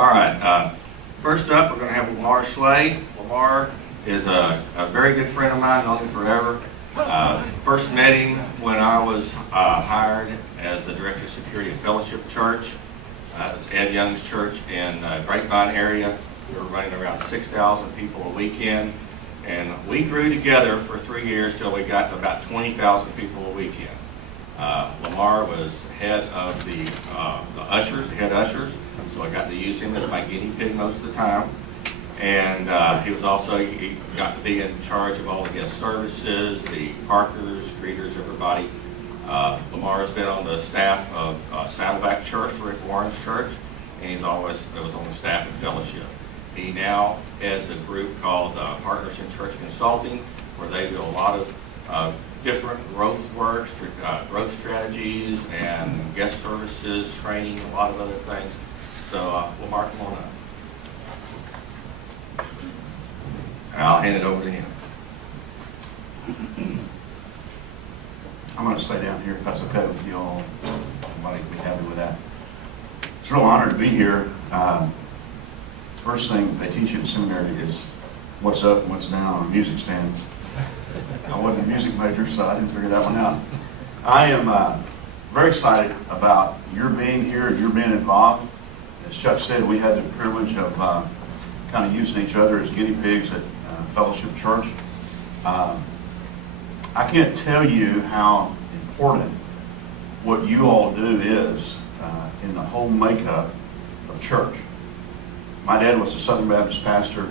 All right. First up, we're going to have Lamar Slay. Lamar is a very good friend of mine, known him forever. First met him when I was hired as the Director of Security at Fellowship Church. It was Ed Young's church in Grapevine area. We were running around 6,000 people a weekend. And we grew together for 3 years till we got to about 20,000 people a weekend. Lamar was head of the head ushers, so I got to use him as my guinea pig most of the time. And he got to be in charge of all the guest services, the parkers, greeters, everybody. Lamar has been on the staff of Saddleback Church, Rick Warren's church, and he was on the staff of Fellowship. He now heads a group called Partners in Church Consulting, where they do a lot of different growth strategies and guest services, training, a lot of other things. So, Lamar, come on up. And I'll hand it over to him. I'm going to stay down here if that's okay with you all. Everybody can be happy with that. It's a real honor to be here. First thing they teach you in seminary is what's up and what's down on a music stand. I wasn't a music major, so I didn't figure that one out. I am very excited about your being here and your being involved. As Chuck said, we had the privilege of kind of using each other as guinea pigs at Fellowship Church. I can't tell you how important what you all do is in the whole makeup of church. My dad was a Southern Baptist pastor.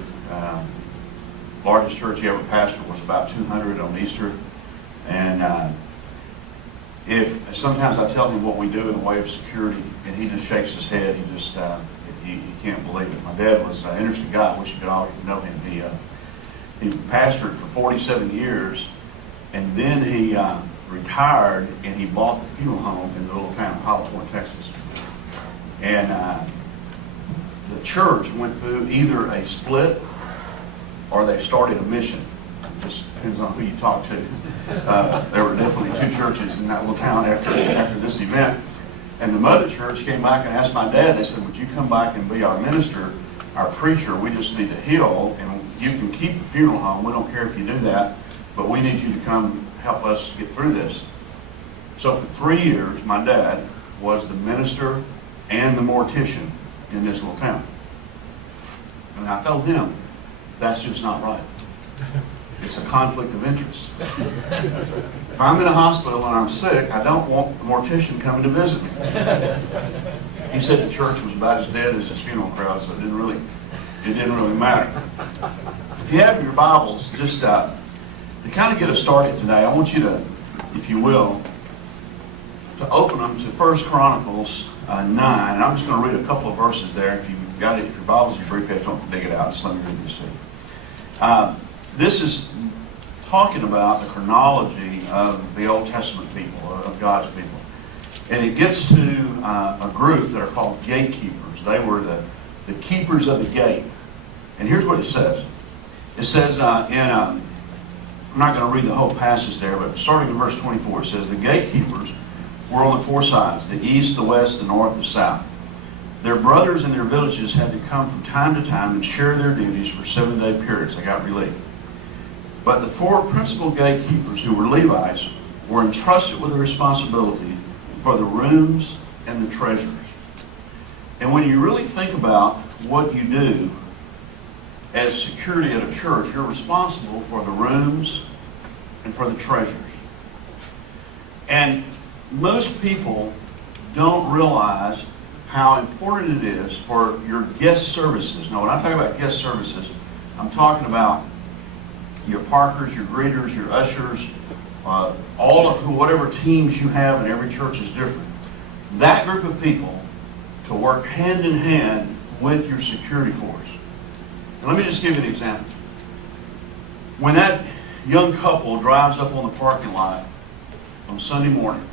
Largest church he ever pastored was about 200 on Easter. And if sometimes I tell him what we do in the way of security, and he just shakes his head. He just he can't believe it. My dad was an interesting guy. I wish you could all know him. He pastored for 47 years, and then he retired and he bought the funeral home in the little town of Hollow Point, Texas. And the church went through either a split or they started a mission. It just depends on who you talk to. There were definitely two churches in that little town after this event. And the mother church came back and asked my dad, they said, would you come back and be our minister, our preacher? We just need to heal, and you can keep the funeral home. We don't care if you do that, but we need you to come help us get through this. So for 3 years, my dad was the minister and the mortician in this little town. And I told him, that's just not right. It's a conflict of interest. If I'm in a hospital and I'm sick, I don't want the mortician coming to visit me. He said the church was about as dead as his funeral crowd, so it didn't really matter. If you have your Bibles, just to kind of get us started today, I want you to, if you will, to open them to 1 Chronicles 9, and I'm just going to read a couple of verses there. If you've got it, if your Bible's in your briefcase, don't dig it out. Just let me read this to you. This is talking about the chronology of the Old Testament people, of God's people. And it gets to a group that are called gatekeepers. They were the keepers of the gate. And here's what it says. It says I'm not going to read the whole passage there, but starting in verse 24, it says, the gatekeepers were on the four sides, the east, the west, the north, the south. Their brothers in their villages had to come from time to time and share their duties for 7-day periods. They got relief. But the four principal gatekeepers, who were Levites, were entrusted with the responsibility for the rooms and the treasures. And when you really think about what you do as security at a church, you're responsible for the rooms and for the treasures. And most people don't realize how important it is for your guest services. Now, when I talk about guest services, I'm talking about your parkers, your greeters, your ushers, whatever teams you have, and every church is different. That group of people to work hand in hand with your security force. And let me just give you an example. When that young couple drives up on the parking lot on Sunday morning,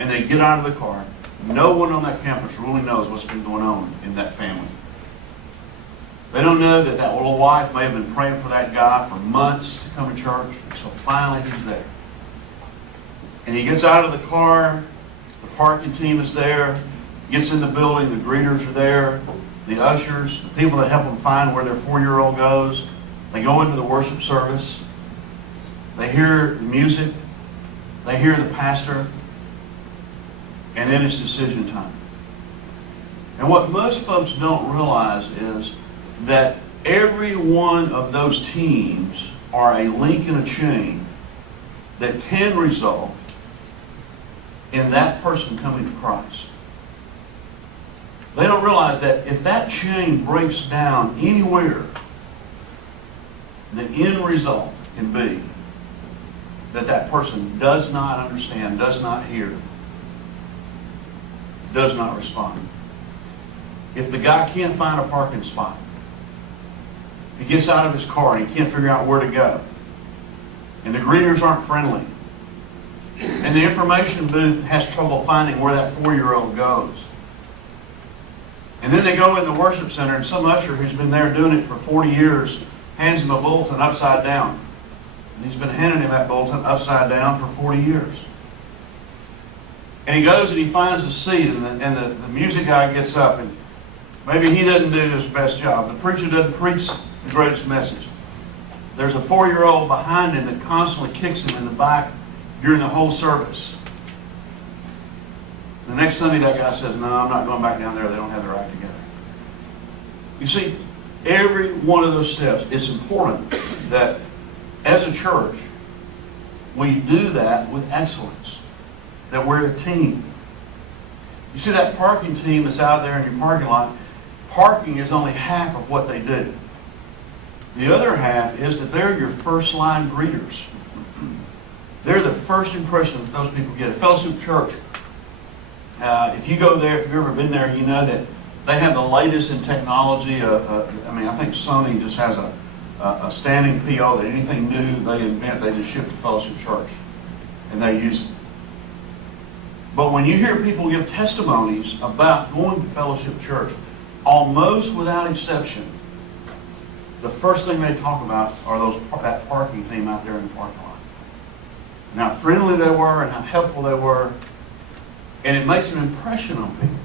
and they get out of the car, no one on that campus really knows what's been going on in that family. They don't know that that little wife may have been praying for that guy for months to come to church, until finally he's there. And he gets out of the car, the parking team is there, gets in the building, the greeters are there, the ushers, the people that help them find where their 4-year-old goes. They go into the worship service. They hear the music. They hear the pastor. And then it's decision time. And what most folks don't realize is that every one of those teams are a link in a chain that can result in that person coming to Christ. They don't realize that if that chain breaks down anywhere, the end result can be that that person does not understand, does not hear, does not respond. If the guy can't find a parking spot, he gets out of his car and he can't figure out where to go, and the greeters aren't friendly, and the information booth has trouble finding where that 4-year-old goes, and then they go in the worship center and some usher who's been there doing it for 40 years hands him a bulletin upside down. And he's been handing him that bulletin upside down for 40 years. And he goes and he finds a seat, and the music guy gets up, and maybe he doesn't do his best job. The preacher doesn't preach the greatest message. There's a 4-year-old behind him that constantly kicks him in the back during the whole service. The next Sunday that guy says, "No, I'm not going back down there. They don't have their act together." You see, every one of those steps, it's important that as a church, we do that with excellence, that we're a team. You see that parking team that's out there in your parking lot, parking is only half of what they do. The other half is that they're your first line greeters. They're the first impression that those people get. A Fellowship Church, if you go there, if you've ever been there, you know that they have the latest in technology. I think Sony just has a standing PO that anything new they invent, they just ship to Fellowship Church, and they use it. But when you hear people give testimonies about going to Fellowship Church, almost without exception, the first thing they talk about are that parking team out there in the parking lot. And how friendly they were and how helpful they were. And it makes an impression on people.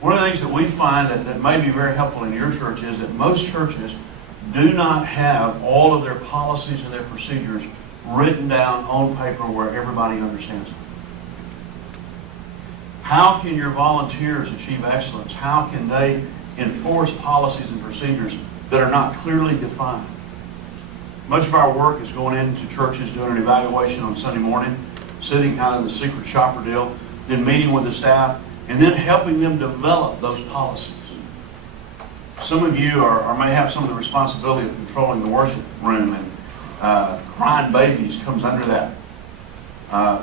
One of the things that we find that may be very helpful in your church is that most churches do not have all of their policies and their procedures written down on paper where everybody understands them. How can your volunteers achieve excellence? How can they enforce policies and procedures that are not clearly defined? Much of our work is going into churches, doing an evaluation on Sunday morning, sitting kind of the secret shopper deal, then meeting with the staff, and then helping them develop those policies. Some of you may have some of the responsibility of controlling the worship room, and crying babies comes under that.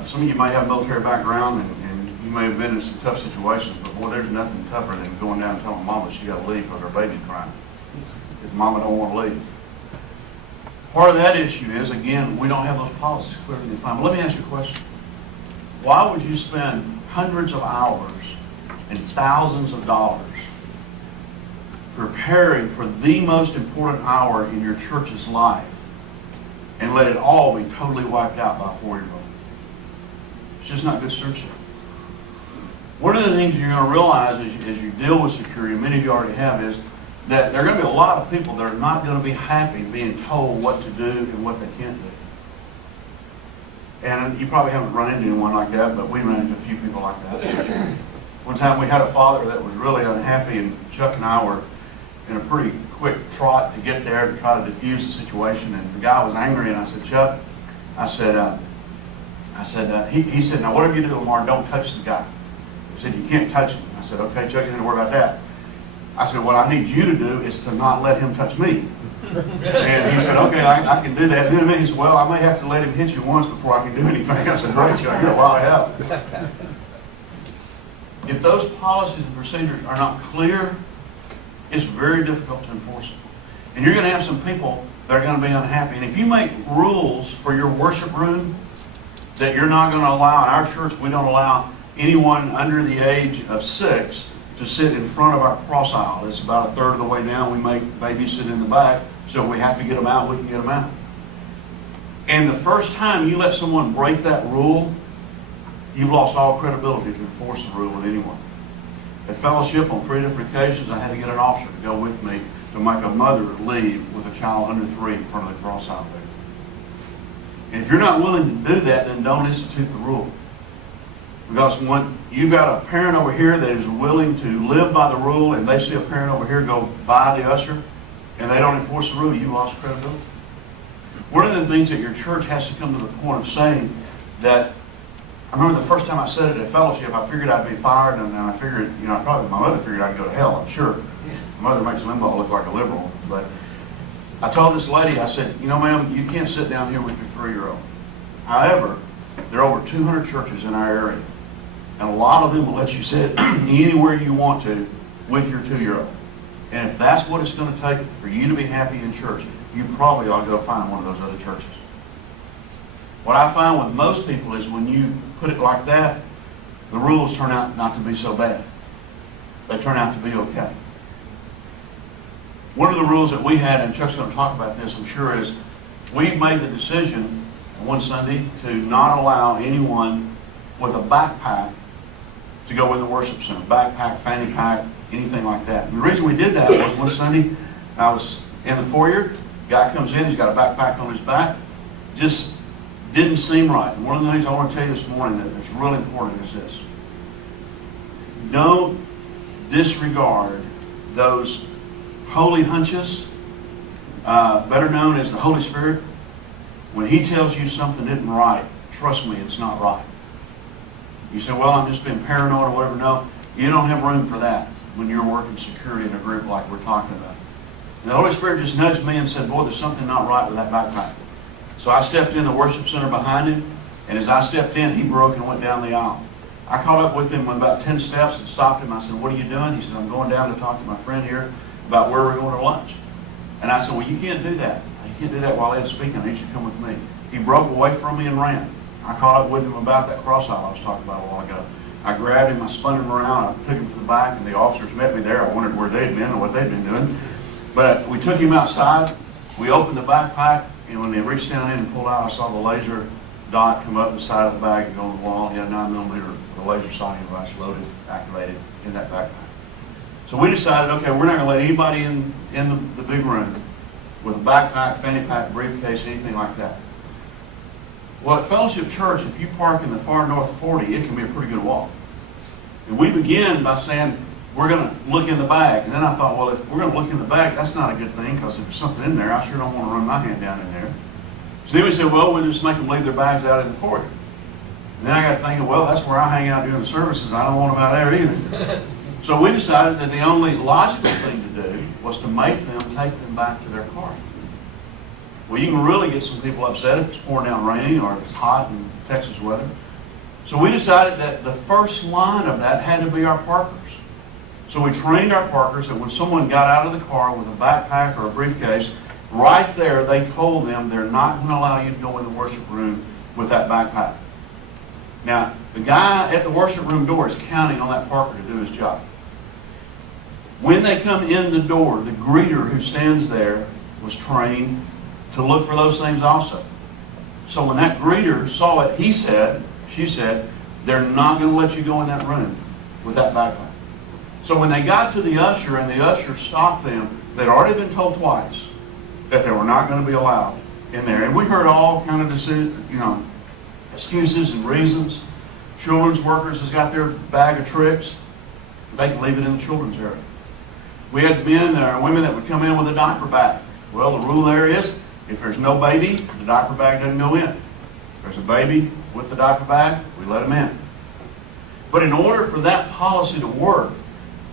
Some of you may have a military background, and you may have been in some tough situations, but boy, there's nothing tougher than going down and telling mama she got to leave because her baby's crying, if mama don't want to leave. Part of that issue is, again, we don't have those policies clearly defined. But let me ask you a question. Why would you spend hundreds of hours and thousands of dollars preparing for the most important hour in your church's life and let it all be totally wiped out by a 4-year-old? It's just not good stewardship. One of the things you're going to realize as you deal with security, and many of you already have, is that there are going to be a lot of people that are not going to be happy being told what to do and what they can't do. And you probably haven't run into anyone like that, but we ran into a few people like that. One time we had a father that was really unhappy, and Chuck and I were in a pretty quick trot to get there to try to diffuse the situation, and the guy was angry, and I said, "Chuck," he said, "Now whatever you do, Lamar, don't touch the guy." He said, "You can't touch him." I said, "Okay, Chuck, you don't have to worry about that." I said, "What I need you to do is to not let him touch me." And he said, "Okay, I can do that." And then a minute, he said, "Well, I may have to let him hit you once before I can do anything." I said, "Great, Chuck, you got a lot of help." If those policies and procedures are not clear, it's very difficult to enforce them. And you're going to have some people that are going to be unhappy. And if you make rules for your worship room that you're not going to allow, in our church, we don't allow anyone under the age of 6 to sit in front of our cross aisle. It's about a third of the way down. We make babies sit in the back, so if we have to get them out, we can get them out. And the first time you let someone break that rule, you've lost all credibility to enforce the rule with anyone. At fellowship on 3 different occasions, I had to get an officer to go with me to make a mother leave with a child under 3 in front of the cross out there. And if you're not willing to do that, then don't institute the rule. Because when you've got a parent over here that is willing to live by the rule, and they see a parent over here go by the usher, and they don't enforce the rule, you lost credibility. One of the things that your church has to come to the point of saying that, I remember the first time I said it at fellowship, I figured I'd be fired, and I figured, probably my mother figured I'd go to hell, I'm sure. My mother makes Lamar look like a liberal, but I told this lady, I said, ma'am, you can't sit down here with your 3-year-old. However, there are over 200 churches in our area, and a lot of them will let you sit anywhere you want to with your 2-year-old. And if that's what it's going to take for you to be happy in church, you probably ought to go find one of those other churches. What I find with most people is when you put it like that, the rules turn out not to be so bad. They turn out to be okay. One of the rules that we had, and Chuck's going to talk about this, I'm sure, is we made the decision one Sunday to not allow anyone with a backpack to go in the worship center. Backpack, fanny pack, anything like that. And the reason we did that was one Sunday, I was in the foyer, guy comes in, he's got a backpack on his back, just didn't seem right. And one of the things I want to tell you this morning that's really important is this. Don't disregard those holy hunches, better known as the Holy Spirit. When He tells you something isn't right, trust me, it's not right. You say, well, I'm just being paranoid or whatever. No, you don't have room for that when you're working security in a group like we're talking about. And the Holy Spirit just nudged me and said, boy, there's something not right with that backpack. So I stepped in the worship center behind him, and as I stepped in, he broke and went down the aisle. I caught up with him in about 10 steps and stopped him. I said, what are you doing? He said, I'm going down to talk to my friend here about where we're going to lunch. And I said, well, you can't do that. You can't do that while Ed's speaking. I need you to come with me. He broke away from me and ran. I caught up with him about that cross aisle I was talking about a while ago. I grabbed him, I spun him around, I took him to the back, and the officers met me there. I wondered where they'd been and what they'd been doing. But we took him outside, we opened the backpack, and when they reached down in and pulled out, I saw the laser dot come up the side of the bag and go on the wall. He had a 9mm laser sighting device loaded, activated in that backpack. So we decided, okay, we're not going to let anybody in the big room with a backpack, fanny pack, briefcase, anything like that. Well, at Fellowship Church, if you park in the far north 40, it can be a pretty good walk. And we begin by saying, we're going to look in the bag. And then I thought, well, if we're going to look in the bag, that's not a good thing, because if there's something in there, I sure don't want to run my hand down in there. So then we said, well, we'll just make them leave their bags out in the foyer. And then I got thinking, well, that's where I hang out doing the services. I don't want them out there either. So we decided that the only logical thing to do was to make them take them back to their car. Well, you can really get some people upset if it's pouring down raining or if it's hot in Texas weather. So we decided that the first line of that had to be our parkers. So we trained our parkers that when someone got out of the car with a backpack or a briefcase, right there they told them they're not going to allow you to go in the worship room with that backpack. Now, the guy at the worship room door is counting on that parker to do his job. When they come in the door, the greeter who stands there was trained to look for those things also. So when that greeter saw it, she said, they're not going to let you go in that room with that backpack. So when they got to the usher and the usher stopped them, they'd already been told twice that they were not going to be allowed in there. And we heard all kind of excuses and reasons. Children's workers has got their bag of tricks. They can leave it in the children's area. We had men or women that would come in with a diaper bag. Well, the rule there is, if there's no baby, the diaper bag doesn't go in. If there's a baby with the diaper bag, we let them in. But in order for that policy to work,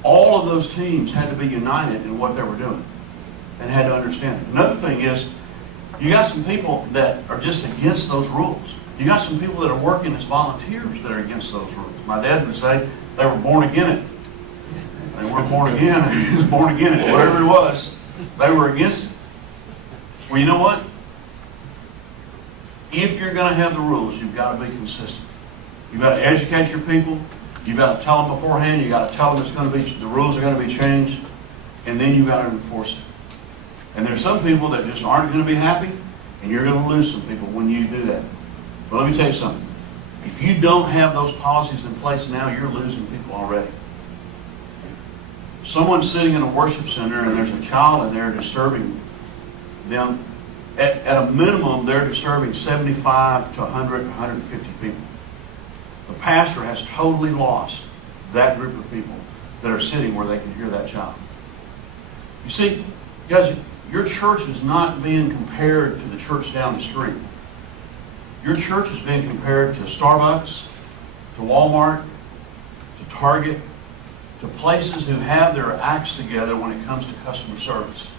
all of those teams had to be united in what they were doing and had to understand it. Another thing is, you got some people that are just against those rules. You got some people that are working as volunteers that are against those rules. My dad would say they were born again it. They weren't born again, he was born again it. Whatever it was, they were against it. Well, you know what? If you're going to have the rules, you've got to be consistent. You've got to educate your people. You've got to tell them beforehand. You've got to tell them the rules are going to be changed, and then you've got to enforce it. And there's some people that just aren't going to be happy, and you're going to lose some people when you do that. But let me tell you something. If you don't have those policies in place now, you're losing people already. someone's sitting in a worship center and there's a child in there disturbing them, at a minimum, they're disturbing 75 to 100, 150 people. The pastor has totally lost that group of people that are sitting where they can hear that child. You see, guys, your church is not being compared to the church down the street. Your church is being compared to Starbucks, to Walmart, to Target, to places who have their acts together when it comes to customer service.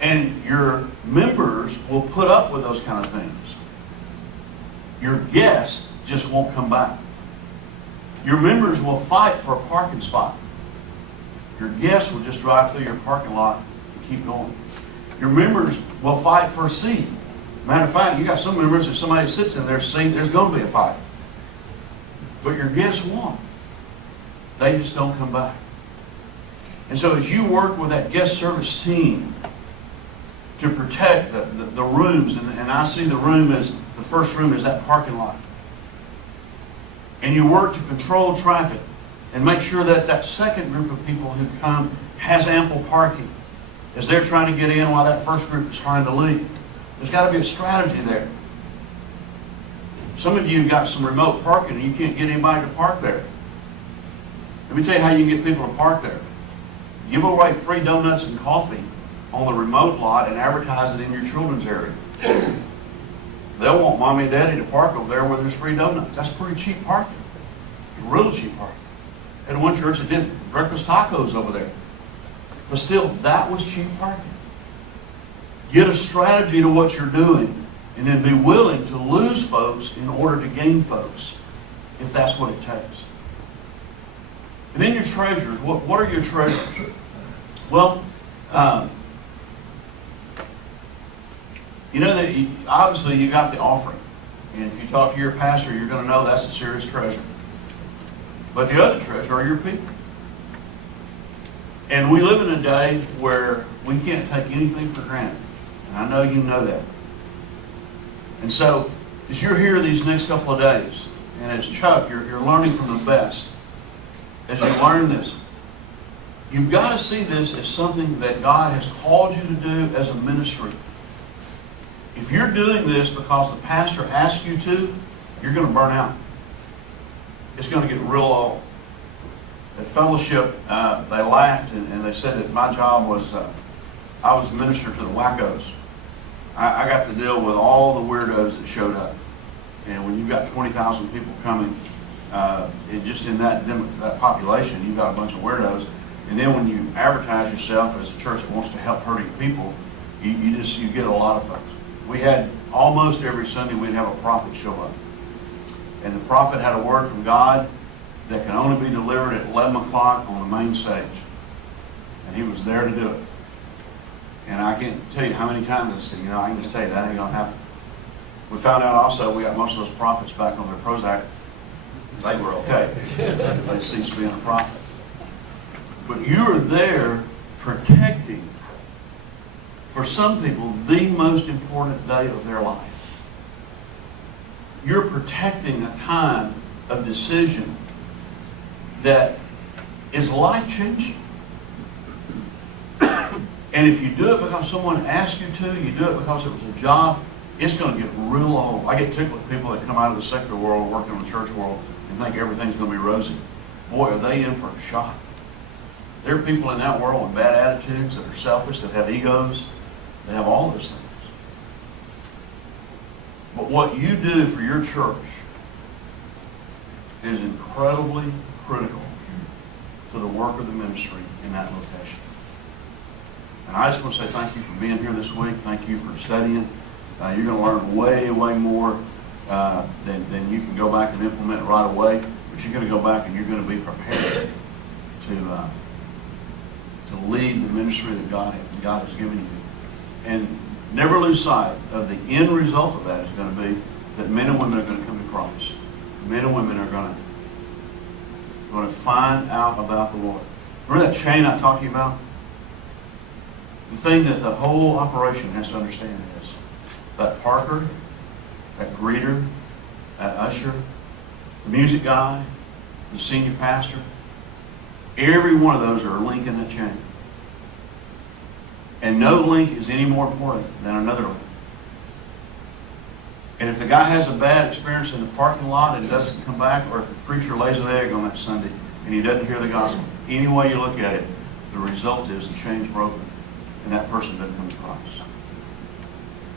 And your members will put up with those kind of things. Your guests just won't come back. Your members will fight for a parking spot. Your guests will just drive through your parking lot and keep going. Your members will fight for a seat. Matter of fact, you got some members, if somebody sits in their seat, there's going to be a fight. But your guests won't. They just don't come back. And so as you work with that guest service team to protect the rooms, and I see the room as, the first room is that parking lot. And you work to control traffic and make sure that that second group of people who come has ample parking as they're trying to get in while that first group is trying to leave. There's got to be a strategy there. Some of you have got some remote parking and you can't get anybody to park there. Let me tell you how you can get people to park there. Give away free donuts and coffee on the remote lot and advertise it in your children's area. They'll want mommy and daddy to park over there where there's free donuts. That's pretty cheap parking. Really cheap parking. At one church that did breakfast tacos over there. But still, that was cheap parking. Get a strategy to what you're doing and then be willing to lose folks in order to gain folks, if that's what it takes. And then your treasures. What are your treasures? Well, you know that obviously you got the offering. And if you talk to your pastor, you're going to know that's a serious treasure. But the other treasure are your people. And we live in a day where we can't take anything for granted. And I know you know that. And so, as you're here these next couple of days, and as Chuck, you're learning from the best, as you learn this, you've got to see this as something that God has called you to do as a ministry. If you're doing this because the pastor asked you to, you're going to burn out. It's going to get real old. At fellowship, they laughed and they said that my job was, I was minister to the wackos. I got to deal with all the weirdos that showed up. And when you've got 20,000 people coming, just in that population, you've got a bunch of weirdos. And then when you advertise yourself as a church that wants to help hurting people, you get a lot of folks. We had almost every Sunday we'd have a prophet show up. And the prophet had a word from God that can only be delivered at 11 o'clock on the main stage. And he was there to do it. And I can't tell you how many times, I can just tell you that ain't going to happen. We found out also we got most of those prophets back on their Prozac. They were okay. They ceased being a prophet. But you are there protecting, for some people, the most important day of their life. You're protecting a time of decision that is life-changing. And if you do it because someone asked you to, you do it because it was a job, it's going to get real old. I get tickled with people that come out of the secular world and work in the church world and think everything's going to be rosy. Boy, are they in for a shock. There are people in that world with bad attitudes, that are selfish, that have egos, that have all those things. But what you do for your church is incredibly critical to the work of the ministry in that location. And I just want to say thank you for being here this week. Thank you for studying. You're going to learn way, way more than you can go back and implement right away. But you're going to go back and you're going to be prepared to lead the ministry that God has given you. And never lose sight of the end result of that is going to be that men and women are going to come to Christ. Men and women are going to find out about the Lord. Remember that chain I talked to you about? The thing that the whole operation has to understand is that Parker, that greeter, that usher, the music guy, the senior pastor, Every one of those are a link in that chain. And no link is any more important than another link. And if the guy has a bad experience in the parking lot and doesn't come back, or if the preacher lays an egg on that Sunday and he doesn't hear the gospel, any way you look at it, the result is the chain's broken and that person doesn't come to Christ.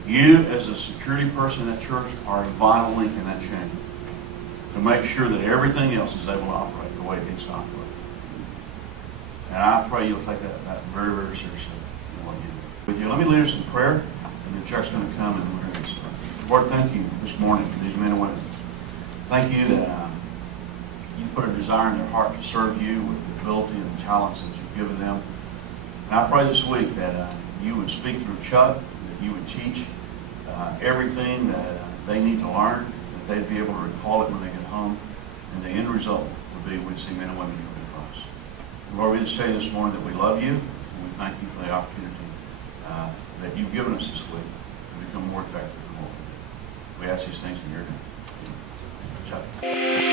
You, as a security person in that church, are a vital link in that chain to make sure that everything else is able to operate the way it needs to operate. And I pray you'll take that very, very seriously in what you do. With you, let me lead us in prayer, and the church's going to come and we're going to get started. Lord, thank you this morning for these men and women. Thank you that you've put a desire in their heart to serve you with the ability and the talents that you've given them. And I pray this week that you would speak through Chuck, that you would teach everything that they need to learn, that they'd be able to recall it when they get home, and the end result would be we'd see men and women come to Christ. Lord, we just say this morning that we love you, and we thank you for the opportunity that you've given us this week to become more effective in what we do. We ask these things in your name. Chuck.